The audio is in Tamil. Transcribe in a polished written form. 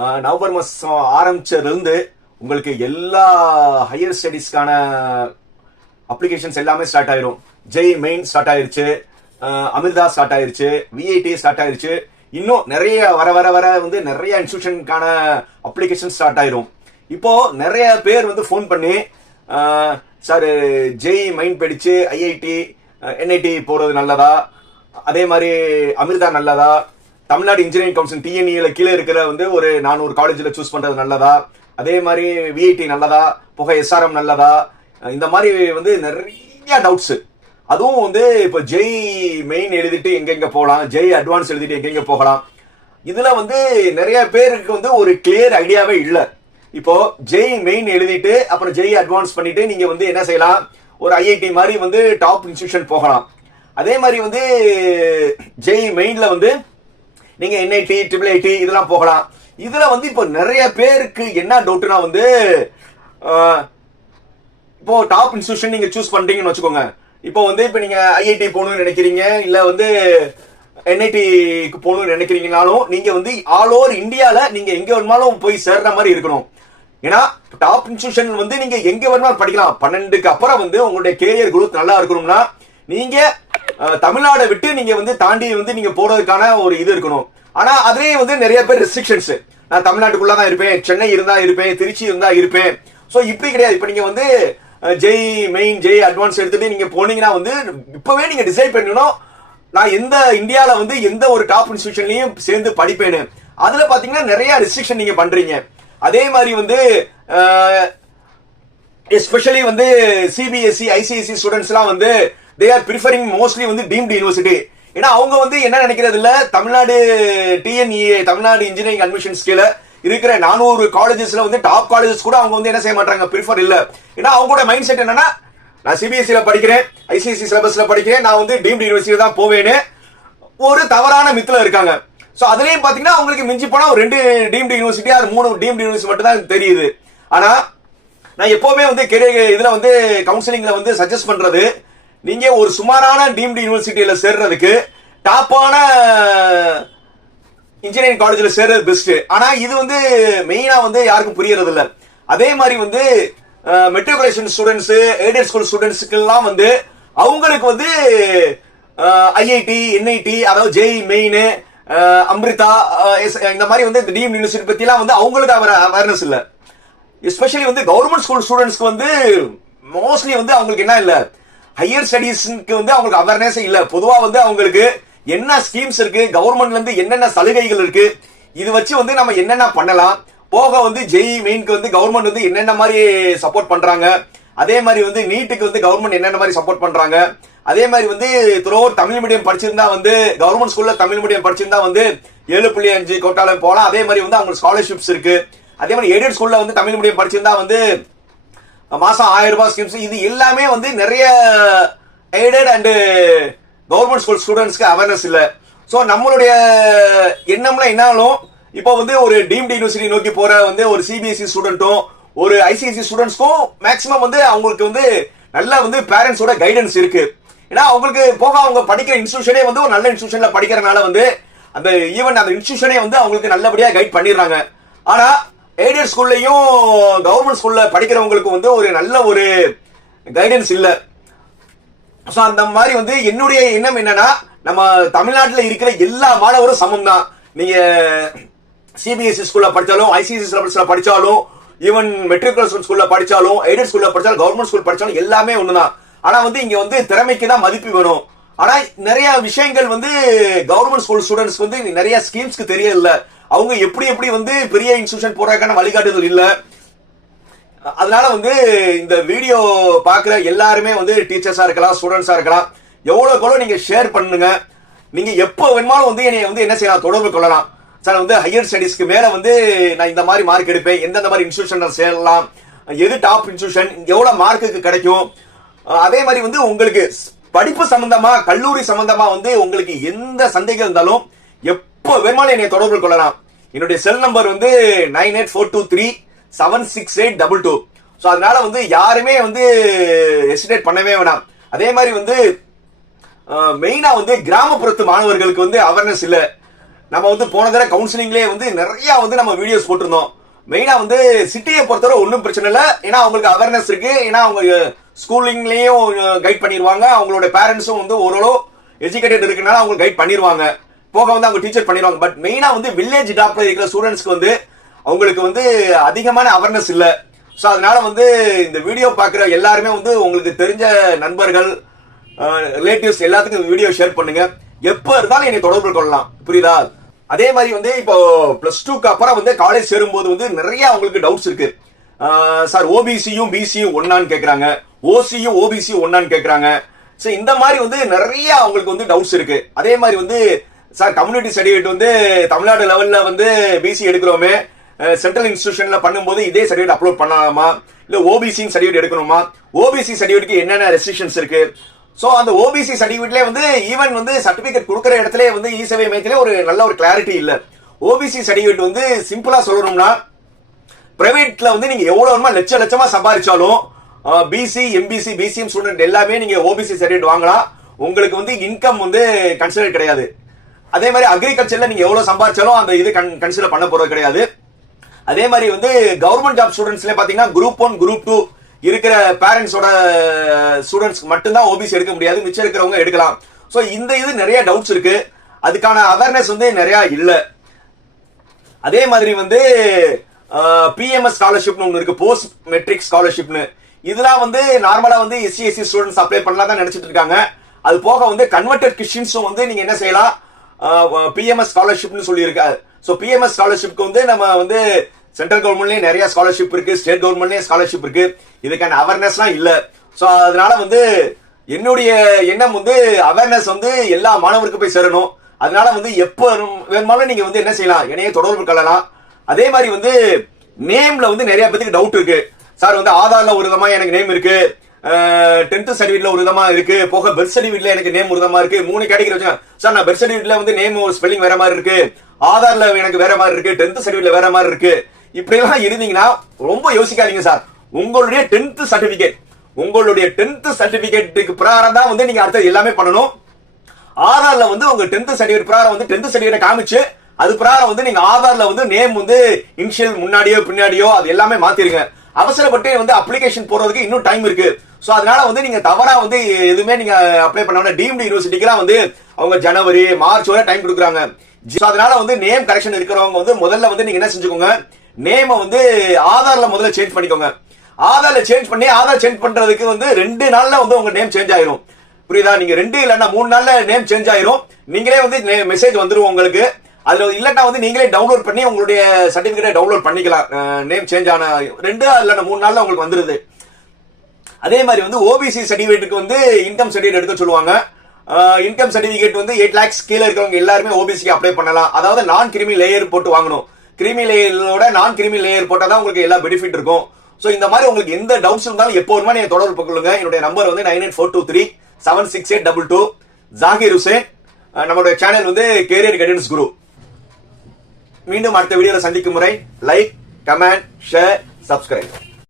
நவம்பர் மாதம் ஆரம்பிச்சதுலேருந்து உங்களுக்கு எல்லா ஹையர் ஸ்டடீஸ்க்கான அப்ளிகேஷன்ஸ் எல்லாமே ஸ்டார்ட் ஆயிரும். ஜெய் மெயின் ஸ்டார்ட் ஆயிருச்சு, அமிர்தா ஸ்டார்ட் ஆயிருச்சு, விஐடி ஸ்டார்ட் ஆயிருச்சு. இன்னும் நிறைய வர வர வர வந்து நிறைய இன்ஸ்டிடியூஷனுக்கான அப்ளிகேஷன் ஸ்டார்ட் ஆயிரும். இப்போ நிறைய பேர் வந்து ஃபோன் பண்ணி சார் ஜெய் மெயின் படிச்சு ஐஐடி என்ஐடி போறது நல்லதா, அதே மாதிரி அமிர்தா நல்லதா, தமிழ்நாடு இன்ஜினியரிங் கவுன்சில் டிஎன்இல கீழே இருக்கிற வந்து ஒரு 400 காலேஜில் சூஸ் பண்றது நல்லதா, அதே மாதிரி விஐடி நல்லதா, புகை எஸ்ஆர்எம் நல்லதா, இந்த மாதிரி வந்து நிறைய டவுட்ஸ். அதுவும் வந்து இப்போ ஜெய் மெயின் எழுதிட்டு எங்கெங்க போகலாம், ஜெய் அட்வான்ஸ் எழுதிட்டு எங்கெங்க போகலாம், இதுல வந்து நிறைய பேருக்கு வந்து ஒரு கிளியர் ஐடியாவே இல்லை. இப்போ ஜெய் மெயின் எழுதிட்டு அப்புறம் ஜெய் அட்வான்ஸ் பண்ணிட்டு நீங்க வந்து என்ன செய்யலாம், ஒரு ஐஐடி மாதிரி வந்து டாப் இன்ஸ்டிடியூஷன் போகலாம். அதே மாதிரி வந்து ஜெய் மெயின்ல வந்து நீங்க என்ஐடி ட்ரிபிள் ஐடி இதெல்லாம் போகலாம். இதுல வந்து இப்போ நிறைய பேருக்கு என்ன டவுட்னா வந்து இப்போ டாப் இன்ஸ்டிடியூஷன் நீங்க சூஸ் பண்றீங்கன்னு வச்சுக்கோங்க. இப்போ வந்து இப்போ நீங்க ஐஐடி போகணும்னு நினைக்கிறீங்க, இல்ல வந்து என்ஐடிக்கு போகணும்னு நினைக்கிறீங்கனாலும் நீங்க வந்து ஆல் ஓவர் இந்தியால நீங்க எங்க வேணுமாலும் போய் சேர்ற மாதிரி இருக்கணும். ஏன்னா டாப் இன்ஸ்டிடியூஷன் வந்து நீங்க எங்க வேணுமாலும் படிக்கலாம். 12க்கு அப்புறம் வந்து உங்களுடைய கேரியர் குரோத் நல்லா இருக்கணும்னா நீங்க தமிழ்நாடை விட்டு நீங்க வந்து தாண்டி வந்து நீங்க போறதுக்கான ஒரு இது இருக்கணும். ஆனா அதுலயே வந்து நிறைய பேர் ரெஸ்ட்ரிக்ஷன்ஸ், நான் தமிழ்நாட்டுக்குள்ள தான் இருப்பேன், சென்னை இருந்தா இருப்பேன், திருச்சி இருந்தா இருப்பேன். சோ இப்படி கிடையாது. இப்ப நீங்க வந்து ஜெய் மெயின் ஜெய் அட்வான்ஸ் எடுத்துட்டு நீங்க போனீங்கன்னா வந்து இப்பவே நீங்க டிசைட் பண்ணணும், நான் எந்த இந்தியால வந்து எந்த ஒரு டாப் இன்ஸ்டிடியூஷன்லயும் சேர்ந்து படிப்பேன்னு. அதுல பாத்தீங்கன்னா நிறைய ரெஸ்ட்ரிக்ஷன் நீங்க பண்றீங்க. அதே மாதிரி வந்து எஸ்பெஷலி வந்து சிபிஎஸ்இ ஐசிஎஸ்இ ஸ்டூடெண்ட்ஸ் எல்லாம் வந்து they are preferring mostly வந்து டீம்டு யூனிவர்சிட்டி. ஏன்னா அவங்க வந்து என்ன நினைக்கிறது இல்ல, Tamil Nadu TNEA Tamil Nadu engineering admissions கீழ இருக்கிற 400 காலேஜஸ்ல வந்து டாப் காலேஜஸ் கூட அவங்க வந்து என்ன செய்ய மாட்டாங்க, ப்ரிஃபர் இல்ல. ஏன்னா அவங்களோட மைண்ட் செட் என்னன்னா, நான் சிபிஎஸ்இல படிக்கிறேன், ஐசிஎஸ்இ சிலபஸ்ல படிக்கிறேன், நான் வந்து டீம்டு யூனிவர்சிட்டி தான் போவேன்னு ஒரு தவறான மித்துல இருக்காங்க. சோ அதுலயும் பாத்தீங்கன்னா அவங்களுக்கு மிஞ்சி போனா ஒரு 2 deemed university R 3 deemed university மட்டும் தான் தெரியுது. ஆனா நான் எப்பவுமே வந்து இதுல வந்து கவுன்சிலிங்ல வந்து சஜஸ்ட் பண்றது, நீங்க ஒரு சுமாரான டீம்டு யூனிவர்சிட்டியில சேர்றதுக்கு டாப்பான இன்ஜினியரிங் காலேஜ்ல சேர்றது பெஸ்ட். ஆனா இது வந்து மெயினா வந்து யாருக்கும் புரியறது இல்ல. அதே மாதிரி வந்து மெட்ரிகுலேஷன் ஸ்டூடெண்ட்ஸ், எய்டட் ஸ்கூல் ஸ்டூடெண்ட்ஸ்க்கு எல்லாம் வந்து அவங்களுக்கு வந்து ஐஐடி என்ஐடி அதாவது ஜெய் மெயின் அமிர்தா இந்த மாதிரி வந்து டீம் யூனிவர்சிட்டி பத்தி எல்லாம் வந்து அவங்களுக்கு அவேர்னஸ் இல்ல. எஸ்பெஷலி வந்து கவர்மெண்ட் ஸ்கூல் ஸ்டூடெண்ட்ஸ்க்கு வந்து மோஸ்ட்லி வந்து அவங்களுக்கு என்ன இல்ல, ஹையர் ஸ்டடீஸ்க்கு வந்து அவங்களுக்கு அவேர்னஸ் இல்ல. பொதுவா வந்து அவங்களுக்கு என்ன ஸ்கீம்ஸ் இருக்கு, கவர்மெண்ட்ல இருந்து என்னென்ன சலுகைகள் இருக்கு, இது வச்சு வந்து நம்ம என்னென்ன பண்ணலாம், போக வந்து ஜெய் மெயின்க்கு வந்து கவர்மெண்ட் வந்து என்னென்ன மாதிரி சப்போர்ட் பண்றாங்க, அதே மாதிரி வந்து நீட்டுக்கு வந்து கவர்மெண்ட் என்னென்ன மாதிரி சப்போர்ட் பண்றாங்க, அதே மாதிரி வந்து தமிழ் மீடியம் படிச்சிருந்தா வந்து கவர்மெண்ட் ஸ்கூல்ல தமிழ் மீடியம் படிச்சிருந்தா வந்து 7.5 கோட்டால போலாம். அதே மாதிரி வந்து அவங்க ஸ்காலர்ஷிப்ஸ் இருக்கு. அதே மாதிரி எய்டட் ஸ்கூல்ல வந்து தமிழ் மீடியம் படிச்சிருந்தா வந்து மாசம் 1000 ரூபாய் ஸ்கீம்ஸ். இது எல்லாமே வந்து நிறைய எய்டட் அண்ட் கவர்மெண்ட் ஸ்கூல் ஸ்டூடெண்ட்ஸ்க்கு அவேர்னஸ் இல்ல. சோ நம்மளுடைய எண்ணம்ல என்னாலும் இப்போ வந்து ஒரு டீம்டு யூனிவர்சிட்டி நோக்கி போற வந்து ஒரு சிபிஎஸ்இ ஸ்டூடெண்ட்டும் ஒரு ஐசிஎஸ்இ ஸ்டூடெண்ட்ஸ்க்கும் மேக்ஸிமம் வந்து அவங்களுக்கு வந்து நல்ல வந்து பேரண்ட்ஸோட கைடன்ஸ் இருக்கு. ஏன்னா அவங்களுக்கு போக அவங்க படிக்கிற இன்ஸ்டிடியூஷனே வந்து ஒரு நல்ல இன்ஸ்டிடியூஷன்ல படிக்கிறதுனால வந்து அந்த ஈவன் அந்த இன்ஸ்டிடியூஷனே வந்து அவங்களுக்கு நல்லபடியா கைட் பண்ணிடுறாங்க. ஆனா எய்டட் ஸ்கூல்லையும் கவர்மெண்ட் ஸ்கூல்ல படிக்கிறவங்களுக்கு வந்து ஒரு நல்ல ஒரு கைடன்ஸ் இல்ல. சோ அந்த மாதிரி வந்து என்னுடைய எண்ணம் என்னன்னா, நம்ம தமிழ்நாட்டில் இருக்கிற எல்லா மாணவரும் சமம் தான். நீங்க சிபிஎஸ்இ ஸ்கூல்ல படிச்சாலும் ஐசிஎஸ்இ சிலபஸ்ல படிச்சாலும் ஈவன் மெட்ரிகுலேஷன் ஸ்கூல்ல படிச்சாலும் எய்டட் ஸ்கூல்ல படிச்சாலும் கவர்மெண்ட் ஸ்கூல் படிச்சாலும் எல்லாமே ஒண்ணுதான். ஆனா வந்து இங்க வந்து திறமைக்கு தான் மதிப்பு வேணும். ஆனா நிறைய விஷயங்கள் வந்து கவர்மெண்ட் ஸ்கூல் ஸ்டூடெண்ட்ஸ் வந்து நிறைய ஸ்கீம்ஸ்க்கு தெரியல. அவங்க எப்படி வந்து பெரிய இன்ஸ்டிடியூஷன் போறதுக்கான வழிகாட்டுதல் இல்ல. அதனால வந்து இந்த வீடியோ பாக்குற எல்லாருமே வந்து டீச்சர்ஸா இருக்கலாம், ஸ்டூடெண்ட்ஸா இருக்கலாம், எவ்வளவுக்கு நீங்க ஷேர் பண்ணுங்க. நீங்க எப்போ வேணுமாலும் வந்து என்னை வந்து என்ன செய்யலாம், தொடர்பு கொள்ளலாம். சார் வந்து ஹையர் ஸ்டடீஸ்க்கு மேல வந்து நான் இந்த மாதிரி மார்க் எடுப்பேன், எந்தெந்த மாதிரி இன்ஸ்டிடியூஷன் சேரலாம், எது டாப் இன்ஸ்டிடியூஷன், எவ்வளவு மார்க்குக்கு கிடைக்கும், அதே மாதிரி வந்து உங்களுக்கு படிப்பு சம்பந்தமா கல்லூரி சம்பந்தமா வந்து உங்களுக்கு எந்த சந்தேகம் இருந்தாலும் எப்போ வேணுமாலும் என்னை தொடர்பு கொள்ளலாம். என்னுடைய செல் நம்பர் வந்து 9842376822. சோ அதனால வந்து யாருமே வந்து ஹெசிடேட் பண்ணவே வேணாம். அதே மாதிரி வந்து மெயினா வந்து கிராமப்புறத்து மாணவர்களுக்கு வந்து அவேர்னஸ் இல்ல. நம்ம வந்து போன தடவை கவுன்சிலிங்லேயே வந்து நிறைய வந்து நம்ம வீடியோஸ் போட்டிருந்தோம். மெயினா வந்து சிட்டியை பொறுத்தவரை ஒன்றும் பிரச்சனை இல்லை, ஏன்னா அவங்களுக்கு அவேர்னஸ் இருக்கு. ஏன்னா அவங்க ஸ்கூலிங்லயும் கைட் பண்ணிடுவாங்க, அவங்களோட பேரண்ட்ஸும் வந்து ஓரளவு எஜுகேட்டட் இருக்குனால அவங்க கைட் பண்ணிடுவாங்க, போக வந்து அவங்க டீச்சர் பண்ணிடுவாங்க. பட் மெயினா வந்து வில்லேஜ் டாப்ல இருக்கிற ஸ்டூடெண்ட்ஸ்க்கு வந்து அவங்களுக்கு வந்து அதிகமான அவேர்னஸ் இல்லை. ஸோ அதனால வந்து இந்த வீடியோ பார்க்குற எல்லாருமே வந்து உங்களுக்கு தெரிஞ்ச நண்பர்கள், ரிலேட்டிவ்ஸ் எல்லாத்துக்கும் வீடியோ ஷேர் பண்ணுங்க. எப்போ இருந்தாலும் என்னை தொடர்பு கொள்ளலாம், புரியுதா? அதே மாதிரி வந்து இப்போ +2க்கு அப்புறம் வந்து காலேஜ் சேரும்போது வந்து நிறைய அவங்களுக்கு டவுட்ஸ் இருக்கு. சார் ஓபிசியும் பிசியும் ஒன்னான்னு கேட்கறாங்க, ஓசியும் ஓபிசியும் ஒன்னான்னு கேட்கறாங்க. ஸோ இந்த மாதிரி வந்து நிறைய அவங்களுக்கு வந்து டவுட்ஸ் இருக்கு. அதே மாதிரி வந்து சார் கம்யூனிட்டி சர்டிஃபிகேட் வந்து தமிழ்நாடு லெவல்ல வந்து பிசி எடுக்கிறோமே, சென்ட்ரல் இன்ஸ்டிடியூஷன்ல பண்ணும்போது இதே சர்டிஃபிகேட் அப்லோட் பண்ணலாமா, இல்ல ஓபிசி சர்டிஃபிகேட் எடுக்கணுமா, ஓபிசி சர்டிஃபிகேட்க்கு என்னென்ன ரெஸ்ட்ரிக்ஷன்ஸ் இருக்கு. சோ அந்த ஓபிசி சர்டிஃபிகேட்ல வந்து ஈவன் வந்து சர்டிஃபிகேட் கொடுக்குற இடத்துல வந்து இ-சேவை மையத்திலே ஒரு நல்ல ஒரு கிளாரிட்டி இல்ல. ஓபிசி சர்டிஃபிகேட் வந்து சிம்பிளா சொல்லணும்னா, பிரைவேட்ல வந்து நீங்க எவ்வளவு லட்சமா சம்பாதிச்சாலும் பிசி எம்பிசி பிசிஎம் ஸ்டூடெண்ட் எல்லாமே நீங்க ஓபிசி சர்டிஃபிகேட் வாங்கலாம், உங்களுக்கு வந்து இன்கம் வந்து கன்சிடர் கிடையாது. அதே மாதிரி அக்ரிகல்ச்சர்ல நீங்க எவ்வளவு சம்பாதிச்சாலும் அந்த இது கன்சிடர் பண்ண போறது கிடையாது. அதே மாதிரி வந்து கவர்மெண்ட் ஜாப் ஸ்டூடெண்ட்ஸ்ல பாத்தீங்கன்னா குரூப் 1 குரூப் 2 இருக்கிற பேரண்ட்ஸோட ஸ்டூடெண்ட்ஸ் மட்டும்தான் ஓபிசி எடுக்க முடியாது, மிச்சம் இருக்கிறவங்க எடுக்கலாம். சோ இந்த இது நிறைய டவுட்ஸ் இருக்கு, அதுக்கான அவேர்னஸ் வந்து நிறைய இல்ல. அதே மாதிரி வந்து பிஎம்எஸ் ஸ்காலர்ஷிப்னு ஒன்று இருக்கு, போஸ்ட் மெட்ரிக் ஸ்காலர்ஷிப்னு. இதெல்லாம் வந்து நார்மலா வந்து எஸ்சி எஸ்சி ஸ்டூடெண்ட்ஸ் அப்ளை பண்ணலாம் தான் நினைச்சிட்டு இருக்காங்க. அது போக வந்து கன்வெர்டட் கிறிஸ்டியன்ஸும் வந்து நீங்க என்ன செய்யலாம், பிஎம்எஸ் ஸ்காலர்ஷிப்னு சொல்லி இருக்காரு. ஸோ பிஎம்எஸ் ஸ்காலர்ஷிப்க்கு வந்து நம்ம வந்து சென்ட்ரல் கவர்மெண்ட்லயே நிறைய ஸ்காலர்ஷிப் இருக்கு, ஸ்டேட் கவர்மெண்ட்லயே ஸ்காலர்ஷிப் இருக்கு, இதுக்கான அவேர்னஸ்லாம் இல்ல. ஸோ அதனால வந்து என்னுடைய எண்ணம் வந்து அவேர்னஸ் வந்து எல்லா மாணவருக்கும் போய் சேரணும். அதனால வந்து எப்ப வேணுமாலும் நீங்க வந்து என்ன செய்யலாம், என்னையே தொடர்பு கொள்ளலாம். அதே மாதிரி வந்து நேம்ல வந்து நிறைய பேருக்கு டவுட் இருக்கு. சார் வந்து ஆதார்ல ஒரு விதமா எனக்கு நேம் இருக்கு, 10th சர்டிஃபிகேட்ல ஒரு விதமா இருக்கு, போக பர்த் சர்டிஃபிகேட்ல எனக்கு நேம் ஒரு விதமா இருக்கு, 3 கேட்டகரி வச்சு சார் நான் பர்த் சர்டிஃபிகேட்ல வந்து நேம் ஸ்பெல்லிங் வேற மாதிரி இருக்கு, ஆதார்ல எனக்கு வேற மாதிரி இருக்கு, 10th சர்டிஃபிகேட்ல வேற மாதிரி இருக்கு. இப்படி எல்லாம் இருந்தீங்கன்னா ரொம்ப யோசிக்காதீங்க சார். உங்களுடைய 10th சர்டிஃபிகேட்டுக்கு பிரகாரம் தான் வந்து நீங்க அடுத்து எல்லாமே பண்ணணும். ஆதார்ல வந்து உங்க 10th சர்டிஃபிகேட் பிரகாரம் வந்து 10th சர்டிஃபிகேட் காமிச்சு அது பிரகாரம் வந்து நீங்க ஆதார்ல வந்து நேம் வந்து இனிஷியல் முன்னாடியோ பின்னாடியோ அது எல்லாமே மாத்திருங்க. அவசரப்பட்டு வந்து அப்ளிகேஷன் போறதுக்கு இன்னும் டைம் இருக்கு. சோ அதனால வந்து நீங்க தவறா வந்து எதுவுமே நீங்க அப்ளை பண்ணாம டீம்டு யூனிவர்சிட்டிக்குலாம் வந்து அவங்க ஜனவரி மார்ச் வரை டைம் கொடுக்குறாங்க. அதனால வந்து நேம் கரெக்ஷன் இருக்கிறவங்க வந்து முதல்ல வந்து நீங்க என்ன செஞ்சுக்கோங்க, நேம வந்து ஆதார்ல முதல்ல சேஞ்ச் பண்ணிக்கோங்க. ஆதார்ல சேஞ்ச் பண்ணி ஆதார் சேஞ்ச் பண்றதுக்கு வந்து 2 நாள்ல வந்து உங்க நேம் சேஞ்ச் ஆயிரும், புரியுதா? நீங்க 2 இல்லன்னா 3 நாள்ல நேம் சேஞ்ச் ஆயிரும். நீங்களே வந்து மெசேஜ் வந்துரும் உங்களுக்கு. அதுல இல்லட்டா வந்து நீங்களே டவுன்லோட் பண்ணி உங்களுடைய சர்டிபிகேட்டை டவுன்லோட் பண்ணிக்கலாம். நேம் சேஞ்ச் ஆன 2 இல்லன்னா 3 நாள்ல உங்களுக்கு வந்துருது. அதே மாதிரி வந்து ஓபிசி சர்டிபிகேட்டுக்கு வந்து இன்கம் சர்டிபிகேட் எடுக்க சொல்லுவாங்க. இன்கம் சர்டிபிகேட் வந்து 8 lakhs கீழே இருக்கிறவங்க எல்லாருமே ஓபிசிக்கு அப்ளை பண்ணலாம். அதாவது நான் கிரிமி லேயர் போட்டு வாங்கணும். கிரிமி லேயரோட நான் கிரிமி லேயர் போட்டா தான் உங்களுக்கு எல்லா பெனிஃபிட் இருக்கும். சோ இந்த மாதிரி உங்களுக்கு எந்த டவுட்ஸ் இருந்தாலும் எப்போ வருமா நீங்க தொடர்பு கொள்ளுங்க. என்னுடைய நம்பர் வந்து 9842376822. ஜாகிர் ஹுசேன். நம்மளுடைய சேனல் வந்து கேரியர் கைடன்ஸ் குரு. மீண்டும் அடுத்த வீடியோல சந்திக்கும் முறை லைக், கமெண்ட், ஷேர், சப்ஸ்கிரைப்.